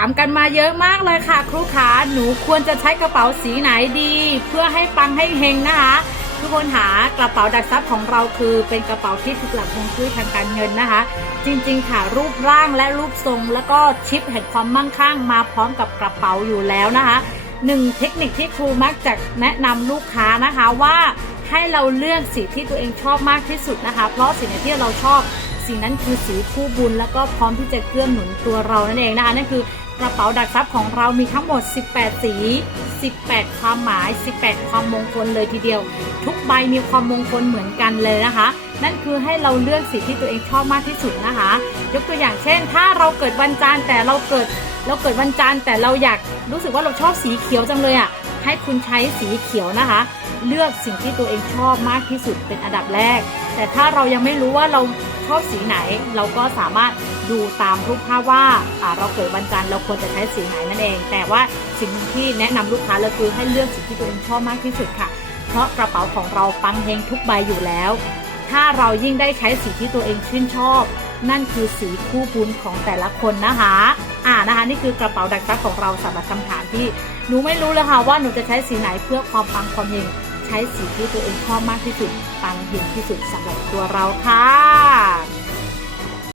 ามกันมาเยอะมากเลยค่ะ ครูขาหนูควรจะใช้กระเป๋าสีไหนดี เพื่อให้ปังให้เฮงนะคะทุกคนหากระเป๋าดักทรัพย์ของเราคือเป็นกระเป๋าที่ถูกหลักฮวงจุ้ยทางการเงินนะคะ จริงๆ ค่ะรูปร่างและรูปทรง แล้วก็ชิปแห่งความมั่งคั่งมาพร้อมกับกระเป๋าอยู่แล้วนะคะหนึ่งเทคนิคที่ครูมักจะแนะนำลูกค้านะคะว่าให้เราเลือกสีที่ตัวเองชอบมากที่สุดนะคะ เพราะสิ่งไหนที่เราชอบสิ่งนั้นคือสีคู่บุญแล้วก็พร้อมที่จะเกื้อหนุนตัวเรานั่นเองนะคะนั่นคือ กระเป๋าดักทรัพย์ของเรามีทั้งหมด 18 สี 18 ความหมาย 18 ความมงคลเลยทีเดียว ทุกใบมีความมงคลเหมือนกันเลยนะคะ นั่นคือให้เราเลือกสีที่ตัวเองชอบมากที่สุดนะคะ ยกตัวอย่างเช่น ถ้าเราเกิดวันจันทร์แต่เราเกิดเราเกิดวันจันทร์แต่เราอยากรู้สึกว่าเราชอบสีเขียวจังเลยอะให้คุณใช้สีเขียวนะคะ เลือกสิ่งที่ตัวเองชอบมากที่สุดเป็นอันดับแรก แต่ถ้าเรายังไม่รู้ว่าเราชอบสีไหน เราก็สามารถ ดูตามรูปภาพว่าเราเกิดวันจันทร์เราควรจะใช้สีไหนนั่นเอง แต่ว่าสิ่งที่แนะนำลูกค้าเลยคือให้เลือกสิ่งที่ตัวเองชอบมากที่สุดค่ะ เพราะกระเป๋าของเราปังเฮงทุกใบอยู่แล้ว ถ้าเรายิ่งได้ใช้สีที่ตัวเองชื่นชอบ นั่นคือสีคู่บุญของแต่ละคนนะคะอ่านะคะนี่คือกระเป๋าดักทรัพย์ของเราสำหรับคำถามที่หนูไม่รู้เลยค่ะว่าหนูจะใช้สีไหนเพื่อความปังความเฮงใช้สีที่ตัวเองชอบมากที่สุดปังเฮงที่สุดสำหรับตัวเราค่ะ